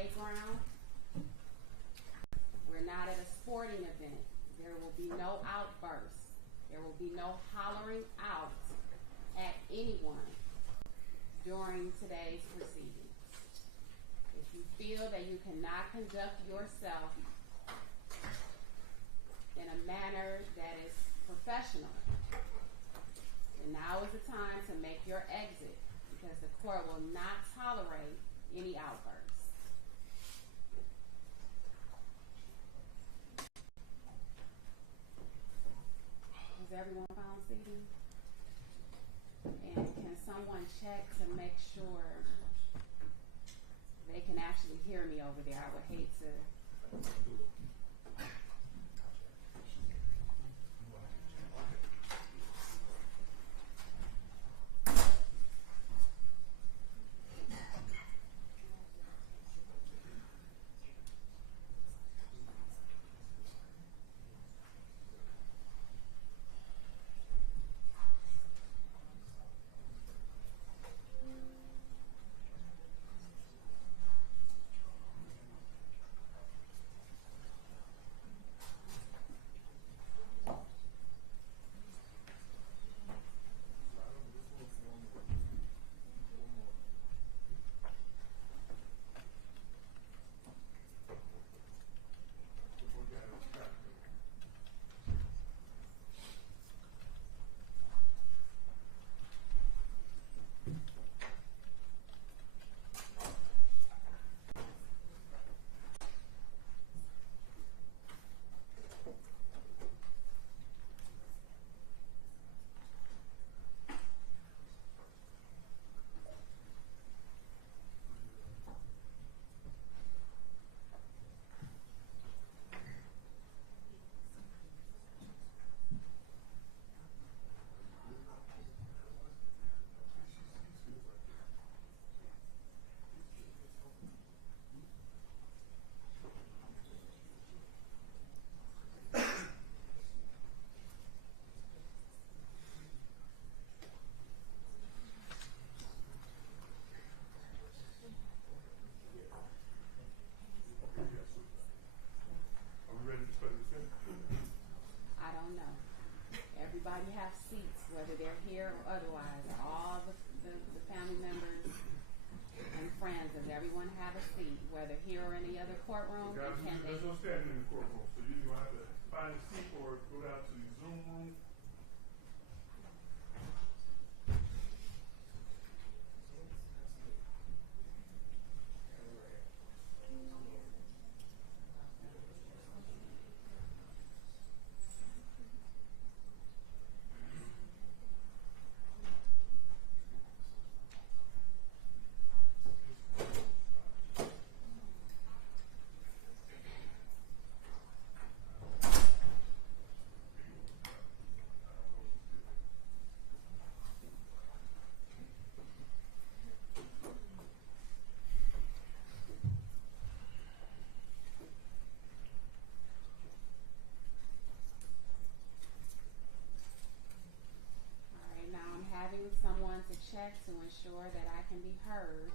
playground. We're not at a sporting event. There will be no outbursts. There will be no hollering out at anyone during today's proceedings. If you feel that you cannot conduct yourself in a manner that is professional, then now is the time to make your exit, because the court will not tolerate any outbursts. Has everyone found seating? And can someone check to make sure they can actually hear me over there? I would hate to. Everybody have seats, whether they're here or otherwise. All the family members and friends, does everyone have a seat, whether here or any other courtroom? There's no standing in the courtroom, so you're going to have to find a seat or go down to the Zoom room. Someone to check to ensure that I can be heard.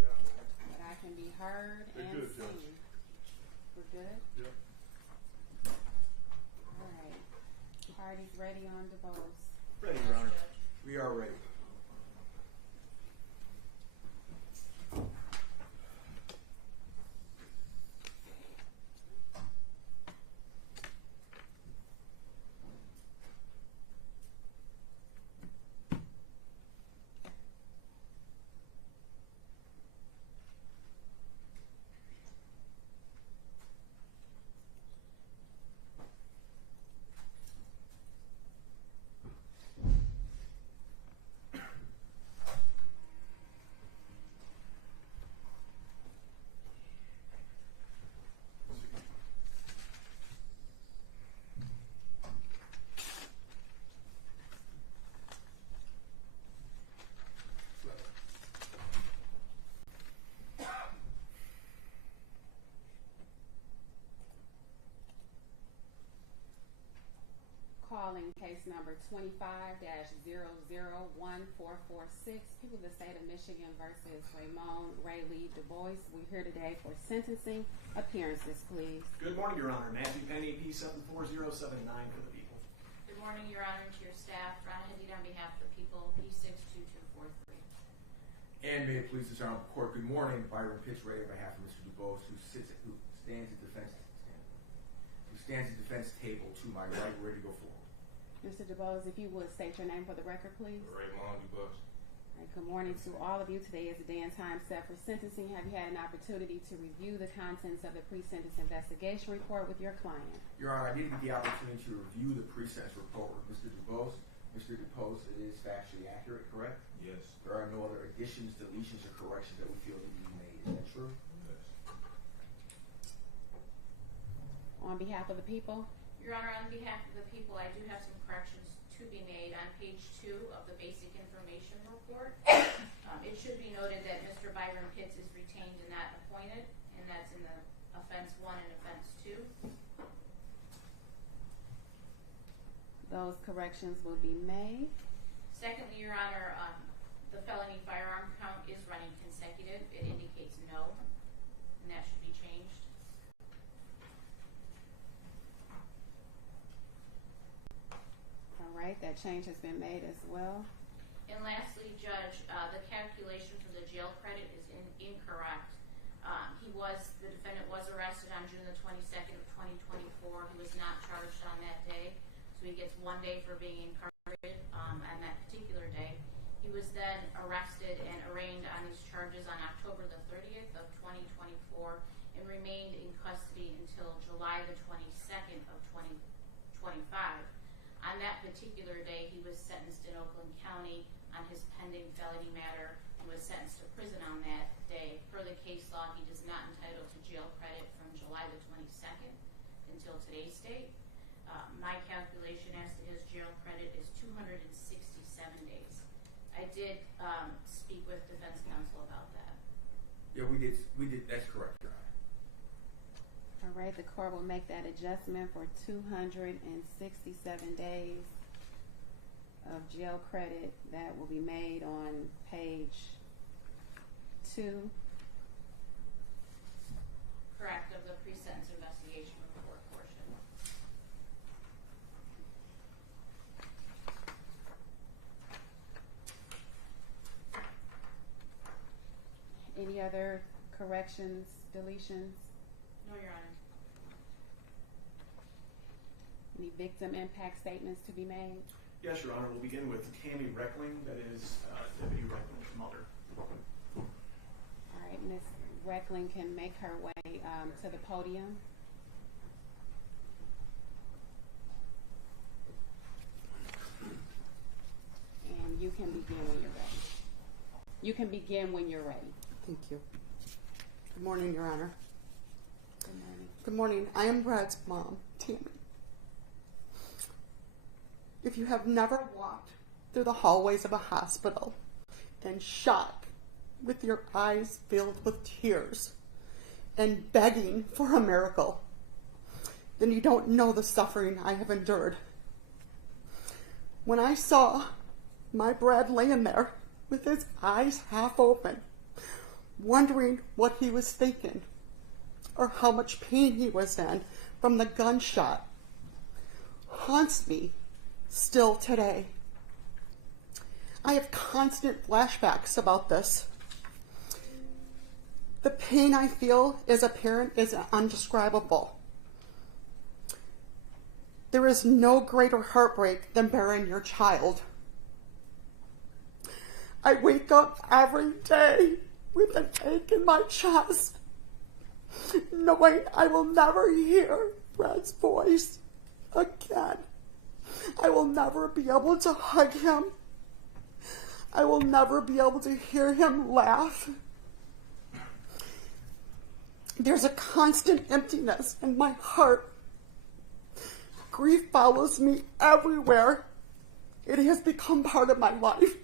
That I can be heard and seen. We're good? Yep. All right. Parties ready on divorce? Ready, Your Honor. We are ready. number 25-001446. People of the state of Michigan versus Raymond Ray Lee Du Bois. We're here today for sentencing appearances, please. Good morning, Your Honor. Matthew Penny, P74079 for the people. Good morning, Your Honor, and to your staff. Ron Hadid on behalf of the people, P62243. And may it please this honorable court, good morning. Byron Pitchray on behalf of Mr. Du Bois, who stands at defense table to my right, ready to go forward. Mr. Du Bois, if you would state your name for the record, please. Raymond Du Bois. All right, good morning to all of you. Today is the day and time set for sentencing. Have you had an opportunity to review the contents of the pre-sentence investigation report with your client? Your Honor, I did get the opportunity to review the pre-sentence report with Mr. Du Bois. Mr. Du Bois, it is factually accurate, correct? Yes. There are no other additions, deletions, or corrections that we feel need to be made. Is that true? Yes. On behalf of the people? Your Honor, on behalf of the people, I do have some corrections to be made on page 2 of the basic information report. It should be noted that Mr. Byron Pitts is retained and not appointed, and that's in the offense 1 and offense 2. Those corrections will be made. Secondly, Your Honor, the felony firearm count is running consecutive. It indicates no, and that should be changed. All right, that change has been made as well. And lastly, Judge, the calculation for the jail credit is incorrect. The defendant was arrested on June the 22nd of 2024. He was not charged on that day, so he gets 1 day for being incarcerated on that particular day. He was then arrested and arraigned on these charges on October the 30th of 2024 and remained in custody until July the 22nd of 2025. On that particular day, he was sentenced in Oakland County on his pending felony matter and was sentenced to prison on that day. Per the case law, he is not entitled to jail credit from July the 22nd until today's date. My calculation as to his jail credit is 267 days. I did speak with defense counsel about that. Yeah, we did. That's correct, Your Honor. All right, the court will make that adjustment for 267 days of jail credit. That will be made on page 2. Correct, of the pre-sentence investigation report portion. Any other corrections, deletions? No, Your Honor. Any victim impact statements to be made? Yes, Your Honor. We'll begin with Tammy Reckling, that is Deputy Reckling's mother. All right, Ms. Reckling can make her way to the podium. And you can begin when you're ready. You can begin when you're ready. Thank you. Good morning, Your Honor. Good morning. Good morning. I am Brad's mom, Tammy. If you have never walked through the hallways of a hospital in shock, with your eyes filled with tears and begging for a miracle, then you don't know the suffering I have endured. When I saw my Brad laying there with his eyes half open, wondering what he was thinking or how much pain he was in from the gunshot, haunts me still today. I have constant flashbacks about this. The pain I feel as a parent is undescribable. There is no greater heartbreak than burying your child. I wake up every day with an ache in my chest, knowing I will never hear Brad's voice again. I will never be able to hug him. I will never be able to hear him laugh. There's a constant emptiness in my heart. Grief follows me everywhere. It has become part of my life.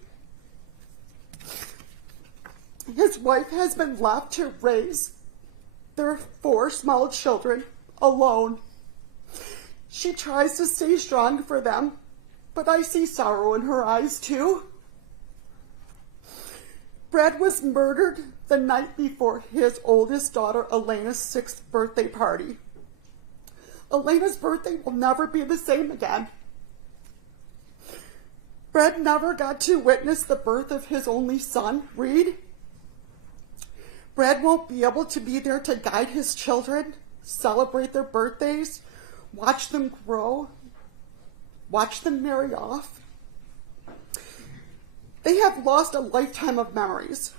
His wife has been left to raise their 4 small children alone. She tries to stay strong for them, but I see sorrow in her eyes too. Brad was murdered the night before his oldest daughter Elena's 6th birthday party. Elena's birthday will never be the same again. Brad never got to witness the birth of his only son, Reed. Brad won't be able to be there to guide his children, celebrate their birthdays, watch them grow, watch them marry off. They have lost a lifetime of memories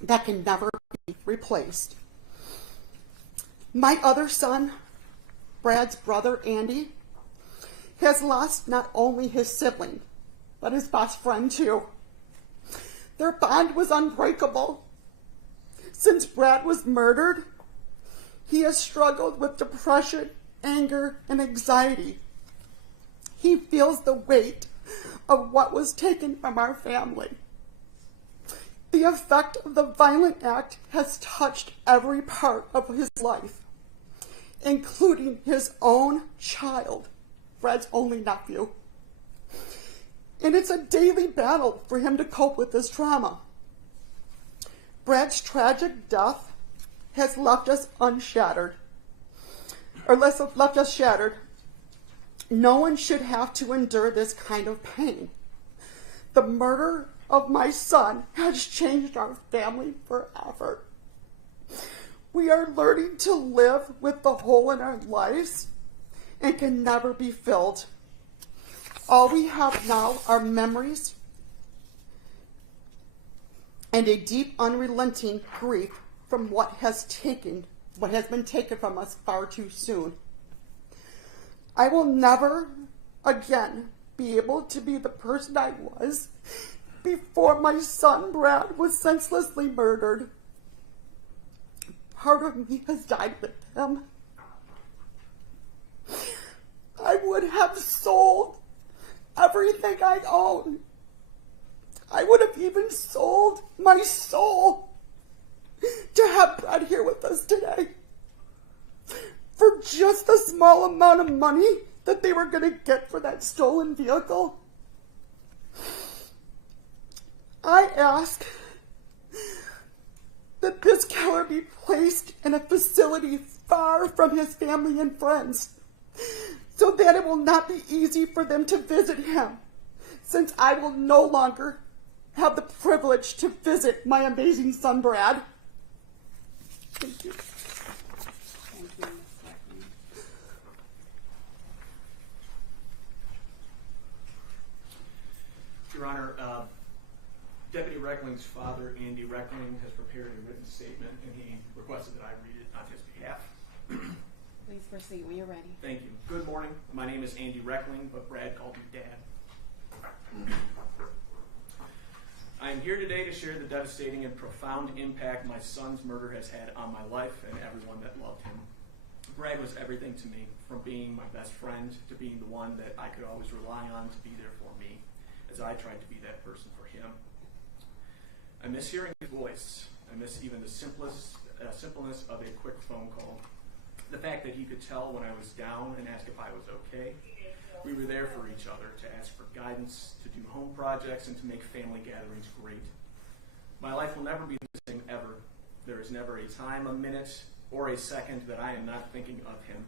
that can never be replaced. My other son, Brad's brother, Andy, has lost not only his sibling, but his best friend too. Their bond was unbreakable. Since Brad was murdered, he has struggled with depression, anger, and anxiety. He feels the weight of what was taken from our family. The effect of the violent act has touched every part of his life, including his own child, Brad's only nephew. And it's a daily battle for him to cope with this trauma. Brad's tragic death has left us unshattered, or left us shattered. No one should have to endure this kind of pain. The murder of my son has changed our family forever. We are learning to live with the hole in our lives and can never be filled. All we have now are memories and a deep, unrelenting grief from what has been taken from us far too soon. I will never again be able to be the person I was before my son Brad was senselessly murdered. Part of me has died with him. I would have sold everything I own. I would have even sold my soul to have Brad here with us today. For just the small amount of money that they were going to get for that stolen vehicle. I ask that this killer be placed in a facility far from his family and friends, so that it will not be easy for them to visit him, since I will no longer have the privilege to visit my amazing son, Brad. Thank you. Thank you, Ms. Reckling. Your Honor, Deputy Reckling's father, Andy Reckling, has prepared a written statement, and he requested that I read it on his behalf. Please proceed when you're ready. Thank you. Good morning. My name is Andy Reckling, but Brad called me Dad. I am here today to share the devastating and profound impact my son's murder has had on my life and everyone that loved him. Brad was everything to me, from being my best friend to being the one that I could always rely on to be there for me, as I tried to be that person for him. I miss hearing his voice. I miss even the simpleness of a quick phone call. The fact that he could tell when I was down and ask if I was okay. We were there for each other, to ask for guidance, to do home projects, and to make family gatherings great. My life will never be the same ever. There is never a time, a minute, or a second that I am not thinking of him.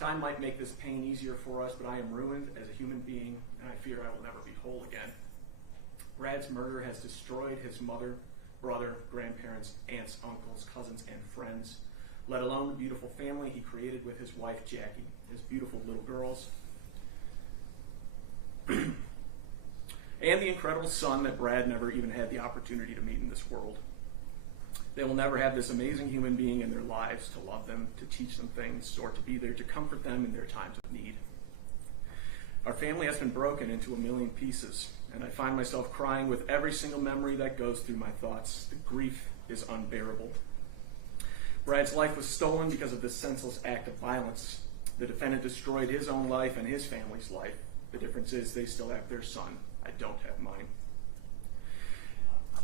Time might make this pain easier for us, but I am ruined as a human being, and I fear I will never be whole again. Brad's murder has destroyed his mother, brother, grandparents, aunts, uncles, cousins, and friends, let alone the beautiful family he created with his wife, Jackie, his beautiful little girls, and the incredible son that Brad never even had the opportunity to meet in this world. They will never have this amazing human being in their lives to love them, to teach them things, or to be there to comfort them in their times of need. Our family has been broken into a million pieces, and I find myself crying with every single memory that goes through my thoughts. The grief is unbearable. Brad's life was stolen because of this senseless act of violence. The defendant destroyed his own life and his family's life. The difference is they still have their son. I don't have mine.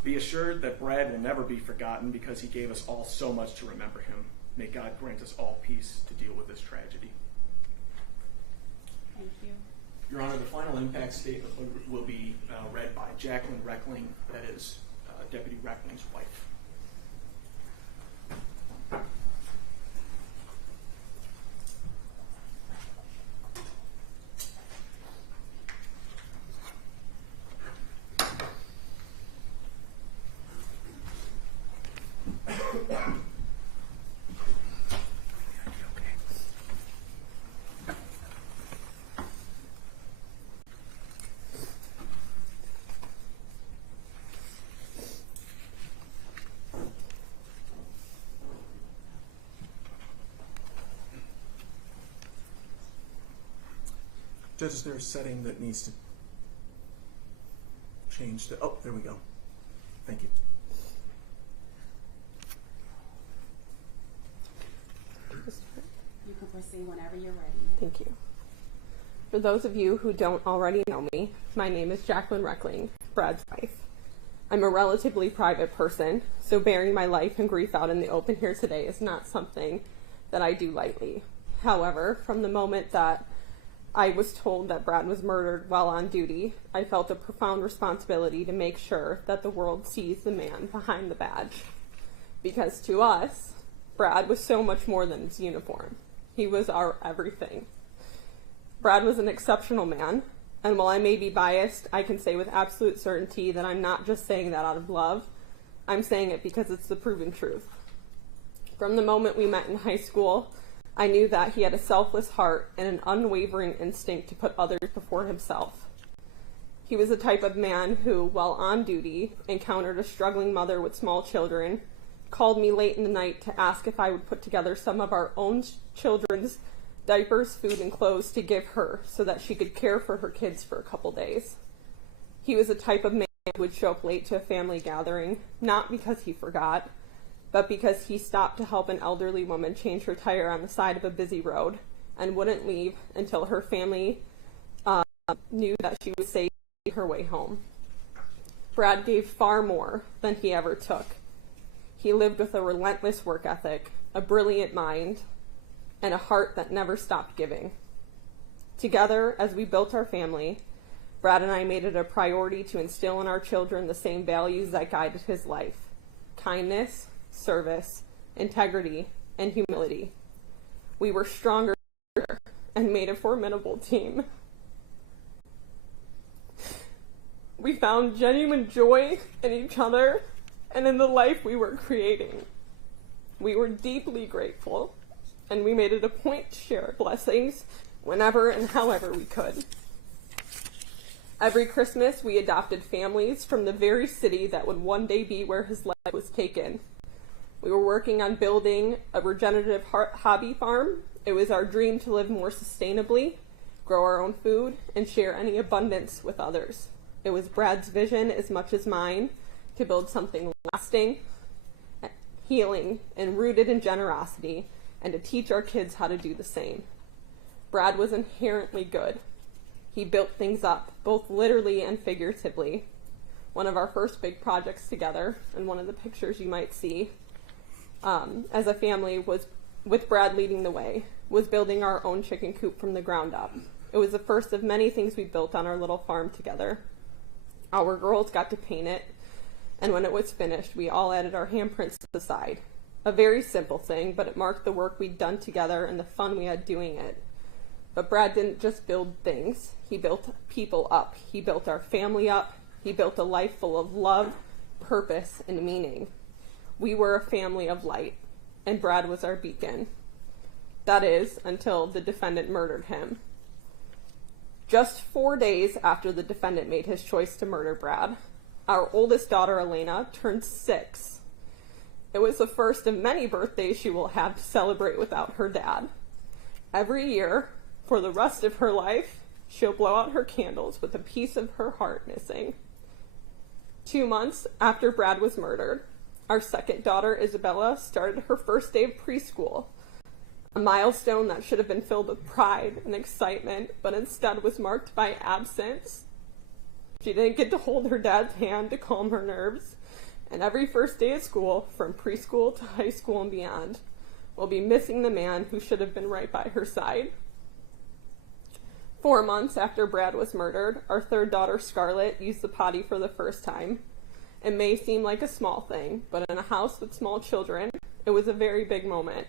Be assured that Brad will never be forgotten because he gave us all so much to remember him. May God grant us all peace to deal with this tragedy. Thank you. Your Honor, the final impact statement will be read by Jacqueline Reckling, that is Deputy Reckling's wife. Judge, is there a setting that needs to change to, oh, there we go. Thank you. You can proceed whenever you're ready. Thank you. For those of you who don't already know me, my name is Jacqueline Reckling, Brad's wife. I'm a relatively private person, so bearing my life and grief out in the open here today is not something that I do lightly. However, from the moment that I was told that Brad was murdered while on duty, I felt a profound responsibility to make sure that the world sees the man behind the badge. Because to us, Brad was so much more than his uniform. He was our everything. Brad was an exceptional man, and while I may be biased, I can say with absolute certainty that I'm not just saying that out of love, I'm saying it because it's the proven truth. From the moment we met in high school, I knew that he had a selfless heart and an unwavering instinct to put others before himself. He was the type of man who, while on duty, encountered a struggling mother with small children, called me late in the night to ask if I would put together some of our own children's diapers, food, and clothes to give her so that she could care for her kids for a couple days. He was the type of man who would show up late to a family gathering, not because he forgot, but because he stopped to help an elderly woman change her tire on the side of a busy road and wouldn't leave until her family knew that she was safe her way home. Brad gave far more than he ever took. He lived with a relentless work ethic, a brilliant mind, and a heart that never stopped giving. Together, as we built our family, Brad and I made it a priority to instill in our children the same values that guided his life: kindness, service, integrity, and humility. We were stronger and made a formidable team. We found genuine joy in each other and in the life we were creating. We were deeply grateful, and we made it a point to share blessings whenever and however we could. Every Christmas, we adopted families from the very city that would one day be where his life was taken. We were working on building a regenerative hobby farm. It was our dream to live more sustainably, grow our own food, and share any abundance with others. It was Brad's vision as much as mine to build something lasting, healing, and rooted in generosity, and to teach our kids how to do the same. Brad was inherently good. He built things up, both literally and figuratively. One of our first big projects together, and one of the pictures you might see, as a family, was with Brad leading the way, was building our own chicken coop from the ground up. It was the first of many things we built on our little farm together. Our girls got to paint it, and when it was finished, we all added our handprints to the side. A very simple thing, but it marked the work we'd done together and the fun we had doing it. But Brad didn't just build things. He built people up. He built our family up. He built a life full of love, purpose, and meaning. We were a family of light, and Brad was our beacon. That is, until the defendant murdered him. Just 4 days after the defendant made his choice to murder Brad, our oldest daughter, Elena, turned 6. It was the first of many birthdays she will have to celebrate without her dad. Every year, for the rest of her life, she'll blow out her candles with a piece of her heart missing. 2 months after Brad was murdered, our second daughter, Isabella, started her first day of preschool, a milestone that should have been filled with pride and excitement, but instead was marked by absence. She didn't get to hold her dad's hand to calm her nerves, and every first day of school, from preschool to high school and beyond, will be missing the man who should have been right by her side. 4 months after Brad was murdered, our third daughter, Scarlett, used the potty for the first time. It may seem like a small thing, but in a house with small children, it was a very big moment.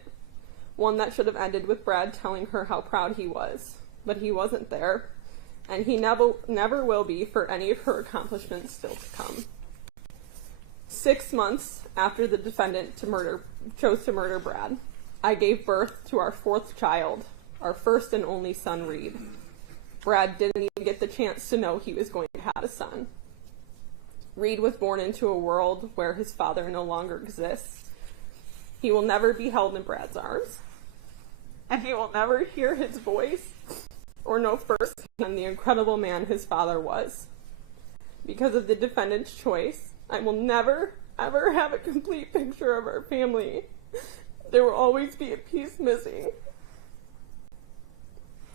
One that should have ended with Brad telling her how proud he was, but he wasn't there, and he never will be for any of her accomplishments still to come. 6 months after the defendant chose to murder Brad, I gave birth to our fourth child, our first and only son, Reed. Brad didn't even get the chance to know he was going to have a son. Reed was born into a world where his father no longer exists. He will never be held in Brad's arms, and he will never hear his voice or know firsthand the incredible man his father was. Because of the defendant's choice, I will never, ever have a complete picture of our family. There will always be a piece missing.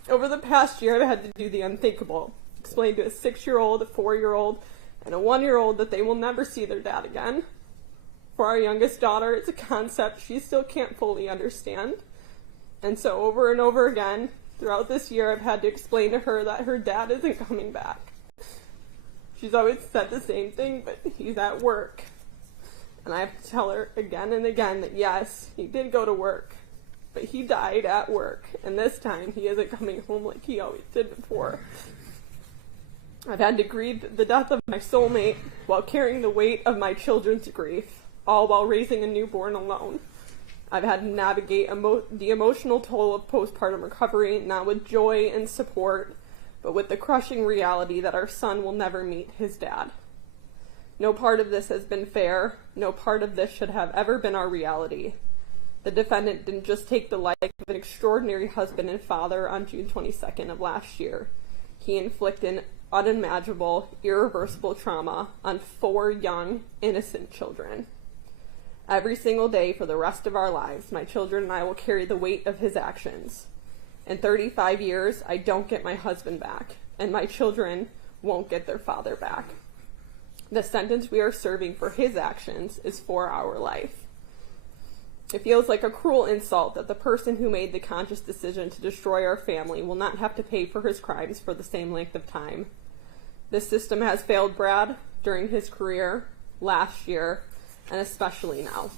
Over the past year, I've had to do the unthinkable. Explain to a 6-year-old, a 4-year-old, and a 1-year-old that they will never see their dad again. For our youngest daughter, it's a concept she still can't fully understand. And so over and over again, throughout this year, I've had to explain to her that her dad isn't coming back. She's always said the same thing, but he's at work. And I have to tell her again and again that yes, he did go to work, but he died at work, and this time he isn't coming home like he always did before. I've had to grieve the death of my soulmate while carrying the weight of my children's grief, all while raising a newborn alone. I've had to navigate the emotional toll of postpartum recovery, not with joy and support, but with the crushing reality that our son will never meet his dad. No part of this has been fair. No part of this should have ever been our reality. The defendant didn't just take the life of an extraordinary husband and father on June 22nd of last year. He inflicted unimaginable, irreversible trauma on 4 young, innocent children. Every single day for the rest of our lives, my children and I will carry the weight of his actions. In 35 years, I don't get my husband back, and my children won't get their father back. The sentence we are serving for his actions is for our life. It feels like a cruel insult that the person who made the conscious decision to destroy our family will not have to pay for his crimes for the same length of time. This system has failed Brad during his career, last year, and especially now.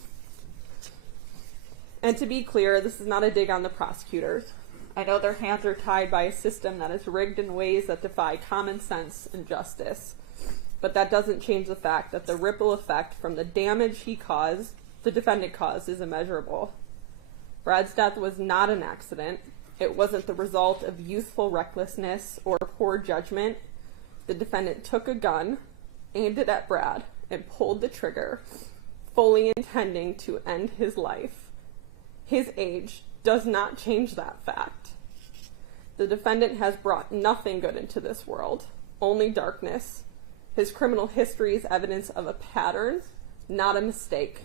And to be clear, this is not a dig on the prosecutors. I know their hands are tied by a system that is rigged in ways that defy common sense and justice. But that doesn't change the fact that the ripple effect from the damage the defendant caused, is immeasurable. Brad's death was not an accident. It wasn't the result of youthful recklessness or poor judgment. The defendant took a gun, aimed it at Brad, and pulled the trigger, fully intending to end his life. His age does not change that fact. The defendant has brought nothing good into this world, only darkness. His criminal history is evidence of a pattern, not a mistake.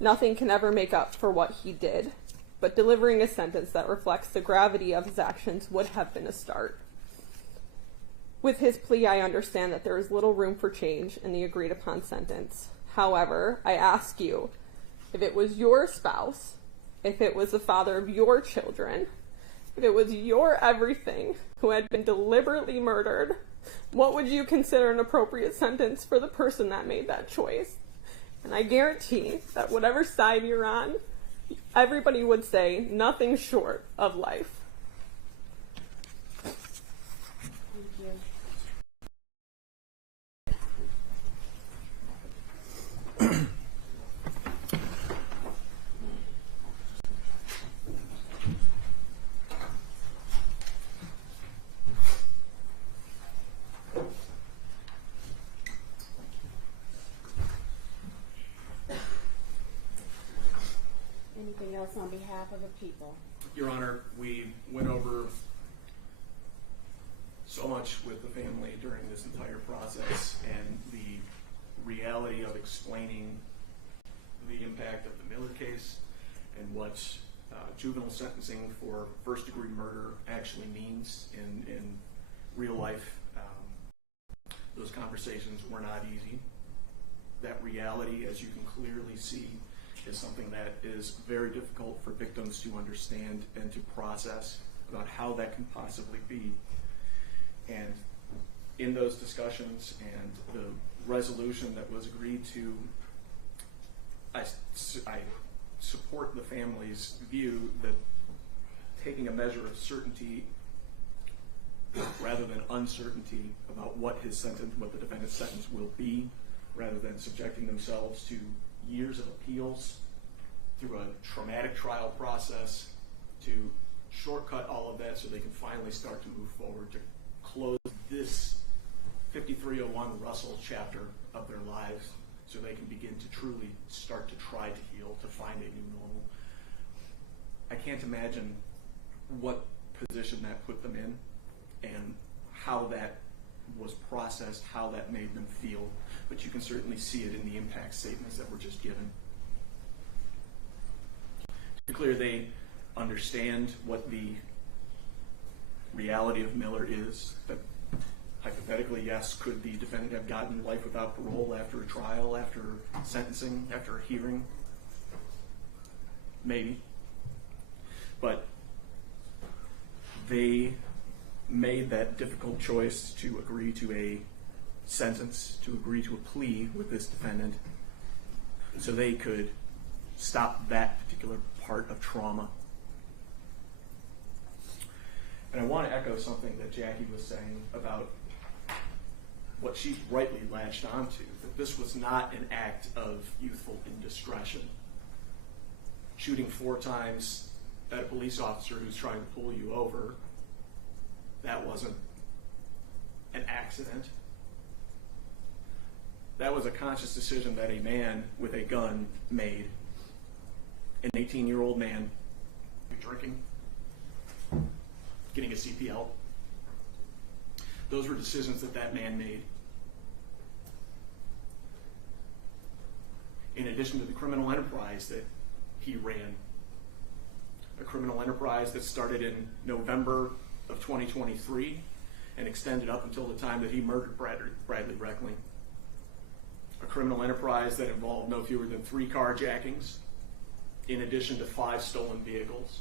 Nothing can ever make up for what he did, but delivering a sentence that reflects the gravity of his actions would have been a start. With his plea, I understand that there is little room for change in the agreed upon sentence. However, I ask you, if it was your spouse, if it was the father of your children, if it was your everything who had been deliberately murdered, what would you consider an appropriate sentence for the person that made that choice? And I guarantee that whatever side you're on, everybody would say nothing short of life. Thank you. Anything else on behalf of the people? Your Honor, we went over so much with the family during this entire process, and the reality of explaining the impact of the Miller case and what juvenile sentencing for first-degree murder actually means in real life. Those conversations were not easy. That reality, as you can clearly see, is something that is very difficult for victims to understand and to process. about how that can possibly be. And in those discussions and the resolution that was agreed to, I support the family's view that taking a measure of certainty rather than uncertainty about what his sentence, what the defendant's sentence will be, rather than subjecting themselves to years of appeals through a traumatic trial process, to shortcut all of that so they can finally start to move forward to close this 5301 Russell chapter of their lives so they can begin to truly start to try to heal, to find a new normal. I can't imagine what position that put them in and how that was processed, how that made them feel, but you can certainly see it in the impact statements that were just given. To be clear, they understand what the reality of Miller is, that hypothetically, yes, could the defendant have gotten life without parole after a trial, after sentencing, after a hearing? Maybe. But they made that difficult choice to agree to a sentence, to agree to a plea with this defendant, so they could stop that particular part of trauma. And I want to echo something that Jackie was saying about what she rightly latched onto, that this was not an act of youthful indiscretion. Shooting 4 times at a police officer who's trying to pull you over, that wasn't an accident. That was a conscious decision that a man with a gun made. An 18-year-old man drinking, getting a CPL. Those were decisions that that man made. In addition to the criminal enterprise that he ran, a criminal enterprise that started in November of 2023 and extended up until the time that he murdered Bradley Reckling. A criminal enterprise that involved no fewer than 3 carjackings, in addition to 5 stolen vehicles,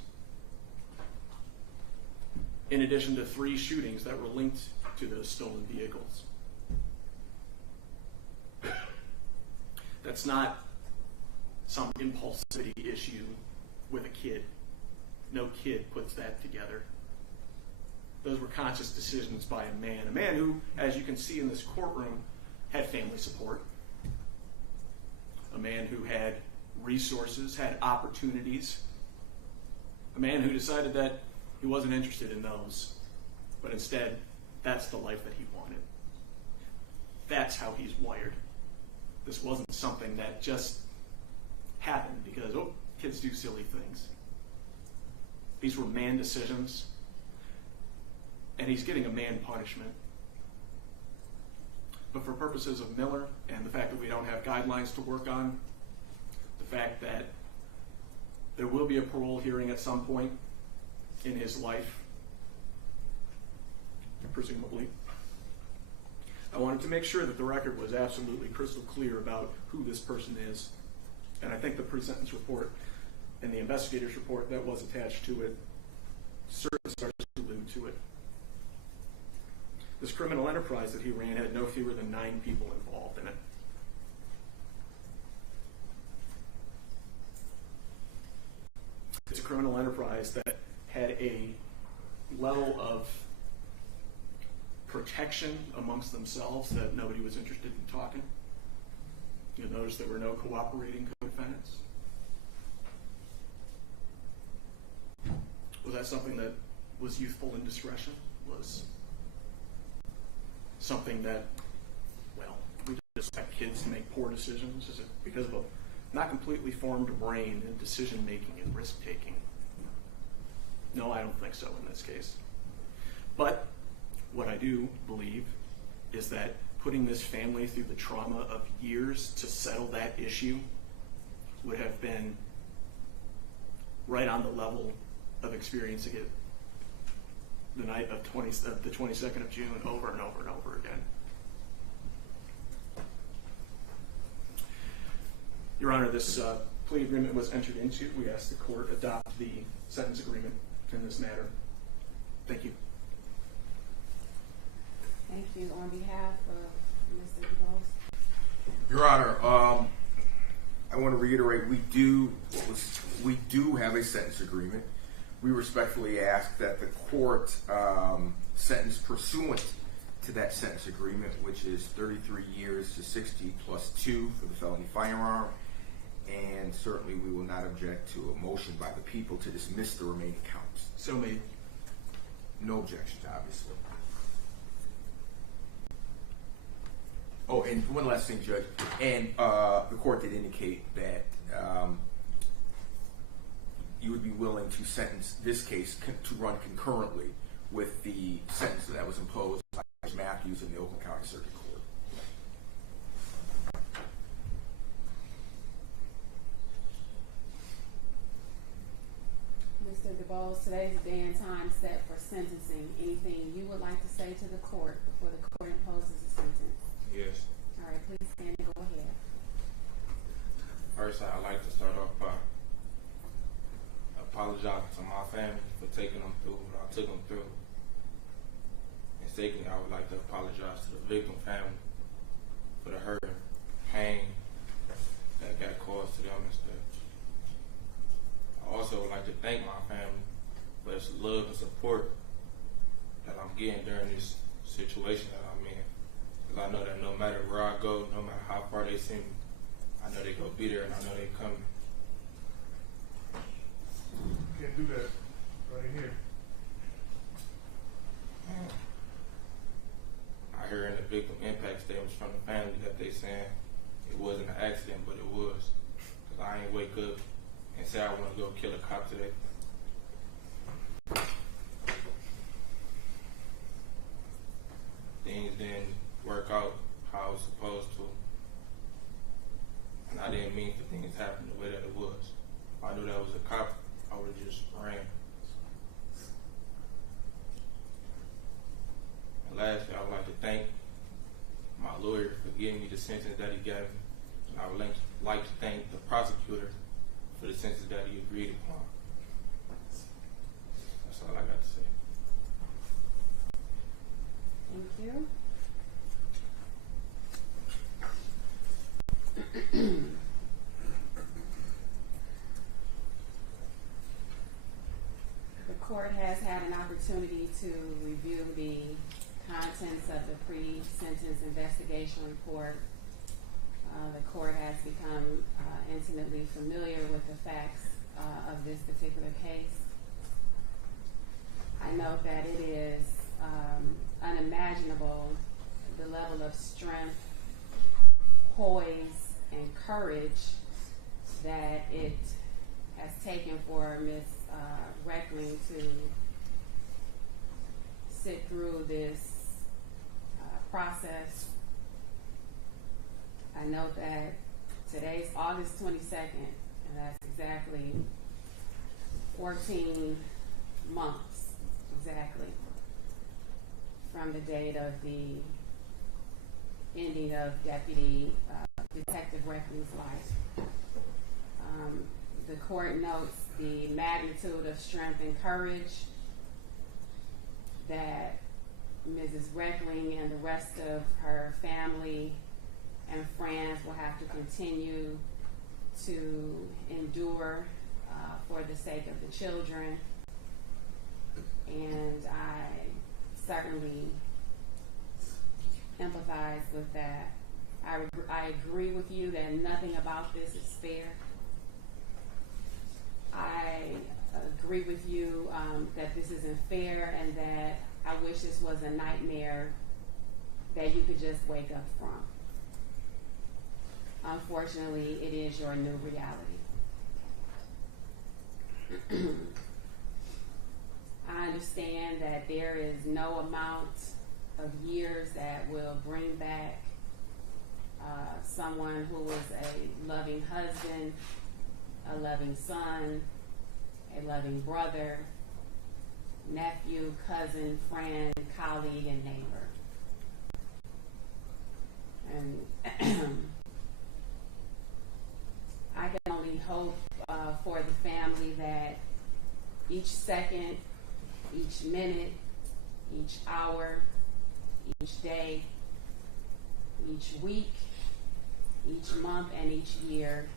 in addition to 3 shootings that were linked to those stolen vehicles. That's not some impulsivity issue with a kid. No kid puts that together. Those were conscious decisions by a man who, as you can see in this courtroom, had family support. A man who had resources, had opportunities. A man who decided that he wasn't interested in those, but instead, that's the life that he wanted. That's how he's wired. This wasn't something that just happened because, oh, kids do silly things. These were man decisions, and he's getting a man punishment. But for purposes of Miller and the fact that we don't have guidelines to work on, the fact that there will be a parole hearing at some point in his life, presumably, I wanted to make sure that the record was absolutely crystal clear about who this person is. And I think the pre-sentence report and the investigator's report that was attached to it certainly starts to allude to it. This criminal enterprise that he ran had no fewer than 9 people involved in it. It's a criminal enterprise that had a level of protection amongst themselves that nobody was interested in talking. You'll notice there were no cooperating co-defendants. Was that something that was youthful indiscretion? Was something that, well, we just expect kids to make poor decisions? Is it because of a not completely formed brain and decision-making and risk-taking? No, I don't think so in this case. But what I do believe is that putting this family through the trauma of years to settle that issue would have been right on the level of experiencing it the night of the 22nd of June over and over and over again. Your Honor, this plea agreement was entered into. We asked the court adopt the sentence agreement in this matter. Thank you. Thank you. On behalf of Mr. DuBose. Your Honor, I want to reiterate, we do have a sentence agreement. We respectfully ask that the court sentence pursuant to that sentence agreement, which is 33 years to 60 plus 2 for the felony firearm, and certainly we will not object to a motion by the people to dismiss the remaining counts. So made. No objections, obviously. Oh, and one last thing, Judge. And the court did indicate that you would be willing to sentence this case to run concurrently with the sentence that was imposed by Judge Matthews in the Oakland County Circuit Court. Mr. DuBose, today's day and time set for sentencing. Anything you would like to say to the court before the court imposes a sentence? Yes. All right, please stand and go ahead. First, I'd like to start off by apologizing to my family for taking them through what I took them through. And secondly, I would like to apologize to the victim family for the hurt and pain that got caused to them and stuff. I also would like to thank my family for its love and support that I'm getting during this situation that I'm in. Because I know that no matter where I go, no matter how far they send me, I know they gonna be there and I know they coming. Can't do that right here. I hear in the victim impact statements from the family that they saying it wasn't an accident, but it was. Because I ain't wake up and say I want to go kill a cop today. Things didn't work out how I was supposed to. And I didn't mean for things to happen the way that it was. If I knew that was a cop, I would have just ran. And lastly, I would like to thank my lawyer for giving me the sentence that he gave me. And I would like to thank the prosecutor for the sentence that he agreed upon. That's all I got to say. Thank you. The court has had an opportunity to review the contents of the pre-sentence investigation report. The court has become intimately familiar with the facts of this particular case. I note that it is unimaginable the level of strength, poise, and courage that it has taken for Ms. Reckling to sit through this process. I note that today's August 22nd, and that's exactly 14 months exactly from the date of the ending of Deputy Detective Reckling's life. The court notes the magnitude of strength and courage that Mrs. Reckling and the rest of her family and friends will have to continue to endure for the sake of the children. And I certainly empathize with that. I agree with you that nothing about this is fair. I agree with you that this isn't fair and that I wish this was a nightmare that you could just wake up from. Unfortunately, it is your new reality. I understand that there is no amount of years that will bring back someone who was a loving husband, a loving son, a loving brother, nephew, cousin, friend, colleague, and neighbor. And I can only hope for the family that each second each minute, each hour, each day, each week, each month, and each year,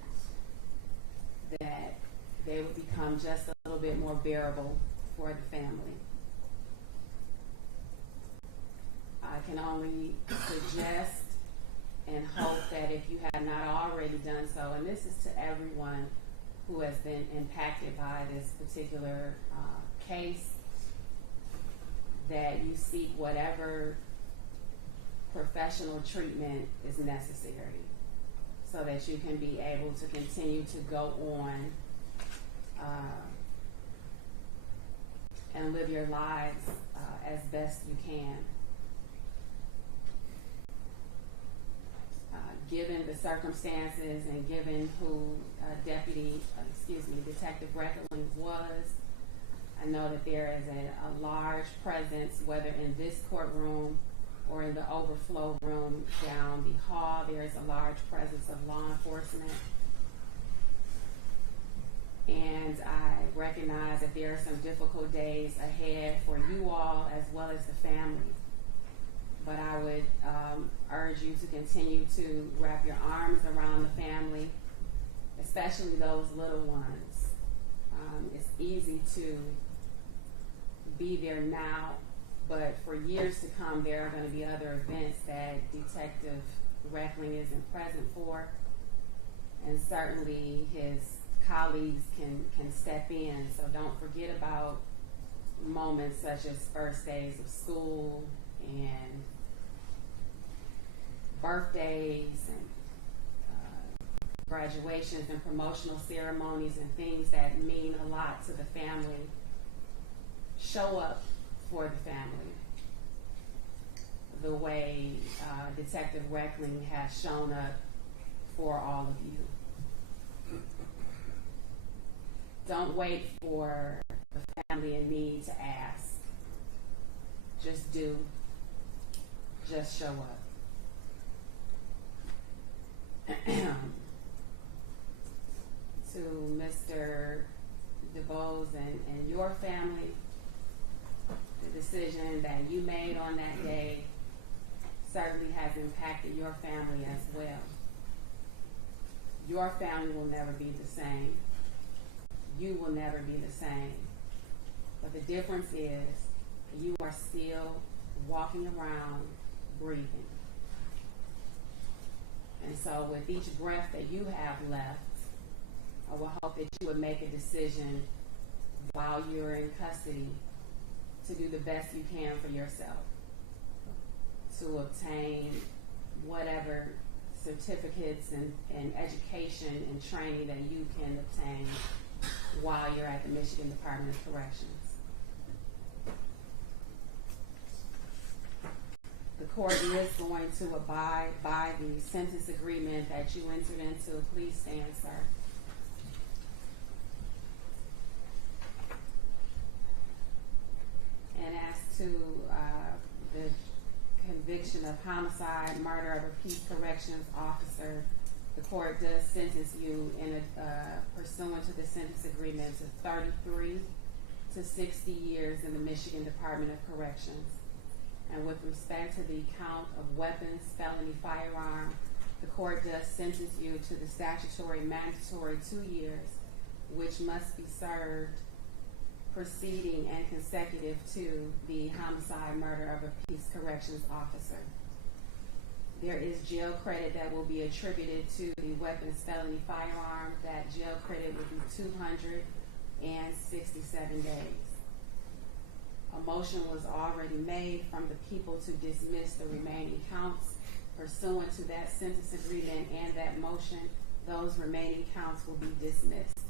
that they would become just a little bit more bearable for the family. I can only suggest and hope that if you have not already done so, and this is to everyone who has been impacted by this particular case, that you seek whatever professional treatment is necessary so that you can be able to continue to go on and live your lives as best you can. Given the circumstances and given who Detective Reckling was, I know that there is a large presence, whether in this courtroom or in the overflow room down the hall. There is a large presence of law enforcement. And I recognize that there are some difficult days ahead for you all as well as the family. But I would urge you to continue to wrap your arms around the family, especially those little ones. It's easy to be there now, but for years to come, there are going to be other events that Detective Reckling isn't present for, and certainly his colleagues can step in. So don't forget about moments such as first days of school and birthdays and graduations and promotional ceremonies and things that mean a lot to the family. Show up for the family the way Detective Reckling has shown up for all of you. Don't wait for the family in need to ask. Just do. Just show up. To Mr. DeBose and your family, the decision that you made on that day certainly has impacted your family as well. Your family will never be the same. You will never be the same. But the difference is you are still walking around breathing. And so with each breath that you have left, I will hope that you would make a decision while you're in custody to do the best you can for yourself, to obtain whatever certificates and education and training that you can obtain while you're at the Michigan Department of Corrections. The court is going to abide by the sentence agreement that you entered into. Please stand, sir. And as to the conviction of homicide, murder of a peace corrections officer, the court does sentence you in pursuant to the sentence agreement to 33 to 60 years in the Michigan Department of Corrections. And with respect to the count of weapons, felony firearm, the court does sentence you to the statutory mandatory 2 years, which must be served preceding and consecutive to the homicide murder of a peace corrections officer. There is jail credit that will be attributed to the weapons, felony firearm. That jail credit will be 267 days. A motion was already made from the people to dismiss the remaining counts. Pursuant to that sentence agreement and that motion, those remaining counts will be dismissed.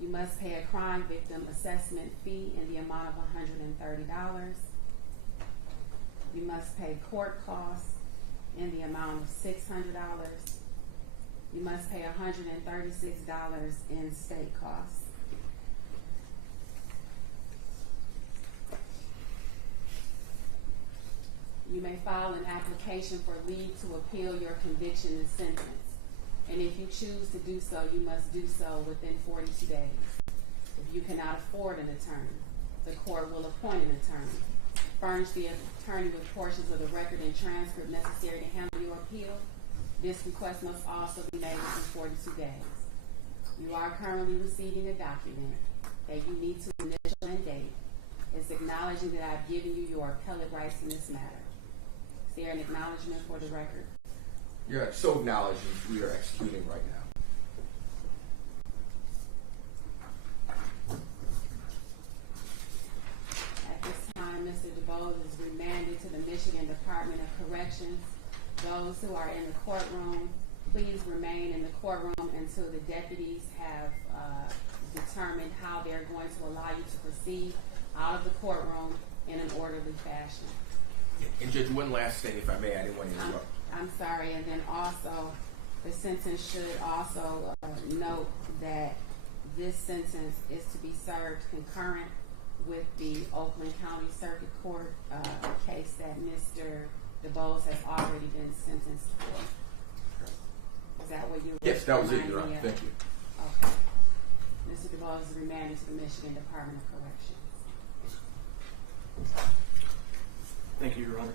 You must pay a crime victim assessment fee in the amount of $130. You must pay court costs in the amount of $600. You must pay $136 in state costs. You may file an application for leave to appeal your conviction and sentence. And if you choose to do so, you must do so within 42 days. If you cannot afford an attorney, the court will appoint an attorney. Furnish the attorney with portions of the record and transcript necessary to handle your appeal. This request must also be made within 42 days. You are currently receiving a document that you need to initial and date. It's acknowledging that I've given you your appellate rights in this matter. Is there an acknowledgement for the record? Yeah, so acknowledged we are executing right now. At this time, Mr. DeBose is remanded to the Michigan Department of Corrections. Those who are in the courtroom, please remain in the courtroom until the deputies have determined how they're going to allow you to proceed out of the courtroom in an orderly fashion. And Judge, one last thing, if I may, I didn't want to interrupt. I'm sorry, and then also, the sentence should also note that this sentence is to be served concurrent with the Oakland County Circuit Court case that Mr. DeBose has already been sentenced for. Is that what you were Yes, that was it, reminding Your Honor. me of? Thank you. Okay. Mr. DeBose is remanded to the Michigan Department of Corrections. Thank you, Your Honor.